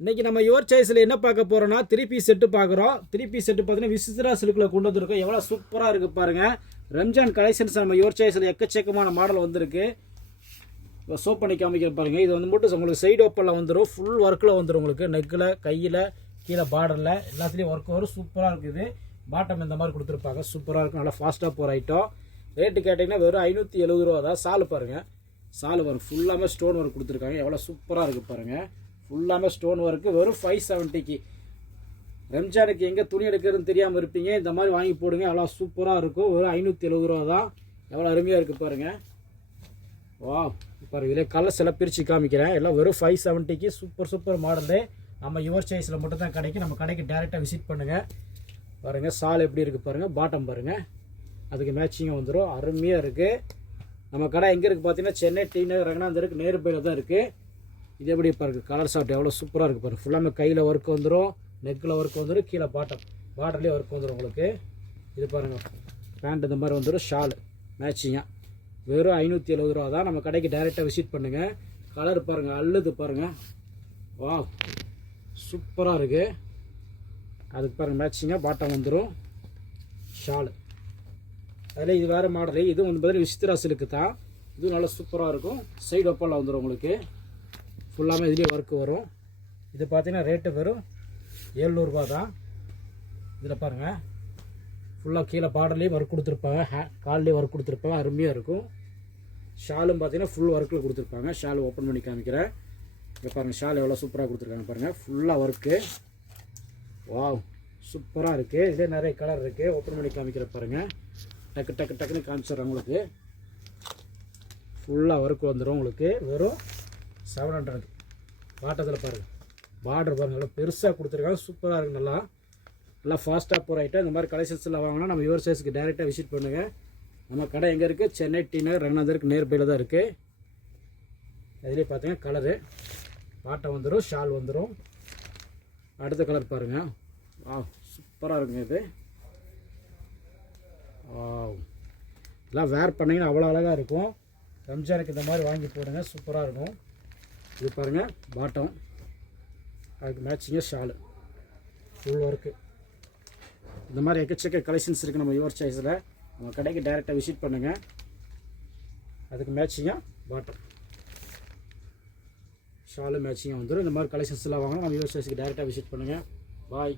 இன்றைக்கி நம்ம யுவர் சாய்ஸில் என்ன பார்க்க போகிறோன்னா 3 பீஸ் செட்டு பார்க்குறோம். 3 பீஸ் செட்டு பார்த்தீங்கன்னா விசித்ரா சில்கில் கொண்டு வந்திருக்கோம். எவ்வளோ சூப்பராக இருக்குது பாருங்கள். ரம்ஜான் கலெக்ஷன்ஸ் நம்ம யுவர் சாய்ஸில் எக்கச்சக்கமான மாடல் வந்திருக்கு. இப்போ சோப் பண்ணி காமிக்கிற பாருங்கள். இது வந்து மட்டும் உங்களுக்கு சைடு ஓப்பனில் வந்துடும். ஃபுல் ஒர்க்கில் வந்துடும். உங்களுக்கு நெக்கில், கையில், கீழே பார்டரில் எல்லாத்துலேயும் ஒர்க் வரும். சூப்பராக இருக்குது. பாட்டம் இந்த மாதிரி கொடுத்துருப்பாங்க. சூப்பராக இருக்கும். நல்லா ஃபாஸ்ட்டாக போகிற ஐட்டம். ரேட்டு கேட்டிங்கன்னா வெறும் 570 ரூபா தான். சால் பாருங்கள். சால் வரும். ஃபுல்லாமே ஸ்டோன் ஒர்க் கொடுத்துருக்காங்க. எவ்வளோ சூப்பராக இருக்குது பாருங்கள். ஃபுல்லாமே ஸ்டோன் ஒர்க்கு. வெறும் 570க்கு. ரம்ஜானுக்கு எங்கே துணி எடுக்கிறதுன்னு தெரியாமல் இருப்பீங்க, இந்த மாதிரி வாங்கி போடுங்க. எவ்வளோ சூப்பராக இருக்கும். வெறும் 570 ரூபா தான். எவ்வளோ அருமையாக இருக்குது பாருங்கள். வா பாருங்கள். இதில் கலர்ஸ் எல்லாம் பிரித்து காமிக்கிறேன். எல்லாம் வெறும் 570க்கு சூப்பர் மாடலு. நம்ம யுவர் சாய்ஸில் மட்டும் தான் கிடைக்கும். நம்ம கடைக்கு டேரெக்டாக விசிட் பண்ணுங்கள். பாருங்கள் சால் எப்படி இருக்குது பாருங்கள். பாட்டம் பாருங்கள். அதுக்கு மேட்சிங்காக வந்துடும். அருமையாக இருக்குது. நம்ம கடை எங்கே இருக்குது பார்த்தீங்கன்னா சென்னை டி நகர் ரங்கநாதருக்கு நேர்பையில் தான் இருக்குது. இது எப்படி பாருங்க. கலர் ஷார்ட் எவ்வளோ சூப்பராக இருக்குது பாருங்கள். ஃபுல்லாமே கையில் ஒர்க் வந்துடும், நெக்கில் ஒர்க் வந்துடும், கீழே பார்டர்லேயே ஒர்க் வந்துடும் உங்களுக்கு. இது பாருங்கள். பேண்ட் இந்த மாதிரி வந்துடும். ஷால் மேட்சிங்காக வெறும் 570 ரூபா தான். நம்ம கடைக்கு டைரெக்டாக விசிட் பண்ணுங்கள். கலர் பாருங்கள். அல்லுது பாருங்கள். வா சூப்பராக இருக்குது. அதுக்கு பாருங்கள் மேட்சிங்காக பாட்டம் வந்துடும். ஷாலு அதில் இது வேறு மாடலு. இது வந்து பார்த்தீங்கன்னா விசித்ரா சில்க்கு தான். இதுவும் நல்லா சூப்பராக இருக்கும். சைடு ஒப்பனில் வந்துடும் உங்களுக்கு. ஃபுல்லாமே இதுலேயே ஒர்க்கு வரும். இது பார்த்தீங்கன்னா ரேட்டு வெறும் 700 ரூபா தான். இதில் பாருங்கள். ஃபுல்லாக கீழே பார்டர்லேயும் ஒர்க் கொடுத்துருப்பாங்க, கால்லேயே ஒர்க் கொடுத்துருப்பாங்க. அருமையாக இருக்கும். ஷாலும் பார்த்தீங்கன்னா ஃபுல் ஒர்க்கில் கொடுத்துருப்பாங்க. ஷால் ஓப்பன் பண்ணி காமிக்கிறேன். இங்கே பாருங்கள். ஷால் எவ்வளோ சூப்பராக கொடுத்துருக்காங்க பாருங்கள். ஃபுல்லாக ஒர்க்கு. வாவ் சூப்பராக இருக்குது. இதே நிறைய கலர் இருக்குது. ஓப்பன் பண்ணி காமிக்கிற பாருங்கள். டக்குன்னு காமிச்சிட்றேன் உங்களுக்கு. ஃபுல்லாக ஒர்க் வந்துடும் உங்களுக்கு. வெறும் 700. பாட்டத்தில் பாருங்கள். பார்டர் பாருங்கள். நல்லா பெருசாக கொடுத்துருக்காங்க. சூப்பராக இருக்குது. நல்லா ஃபாஸ்ட்டாக போகிற ஐட்டம். இந்த மாதிரி கலெக்ஷன்ஸில் வாங்கினா நம்ம யுவர் சாய்ஸ்க்கு டேரெக்டாக விசிட் பண்ணுங்கள். நம்ம கடை எங்கே இருக்குது? சென்னை டி நகர் ரங்கநாதருக்கு நேர்பையில் தான் இருக்குது. அதுலேயே பார்த்தீங்கன்னா கலரு பாட்டம் வந்துடும், ஷால் வந்துடும். அடுத்த கலர் பாருங்கள். சூப்பராக இருக்குங்க இது. இதெல்லாம் வேர் பண்ணிங்கன்னா அவ்வளோ அழகாக இருக்கும். ரம்ஜானுக்கு இந்த மாதிரி வாங்கி போடுங்க. சூப்பராக இருக்கும். இது பாருங்கள். பாட்டம் அதுக்கு மேட்சிங்காக ஷாலு ஃபுல் ஒர்க்கு. இந்த மாதிரி எக்கச்சக்க கலெக்ஷன்ஸ் இருக்குது நம்ம யுவர் சாய்ஸில். நம்ம கடைக்கு டைரெக்டாக விசிட் பண்ணுங்கள். அதுக்கு மேட்சிங்காக பாட்டம் ஷாலு மேட்சிங்காக வந்துடும். இந்த மாதிரி கலெக்ஷன்ஸ்லாம் வாங்கினா நம்ம யுவர் சாய்ஸுக்கு டைரெக்டாக விசிட் பண்ணுங்கள். பாய்.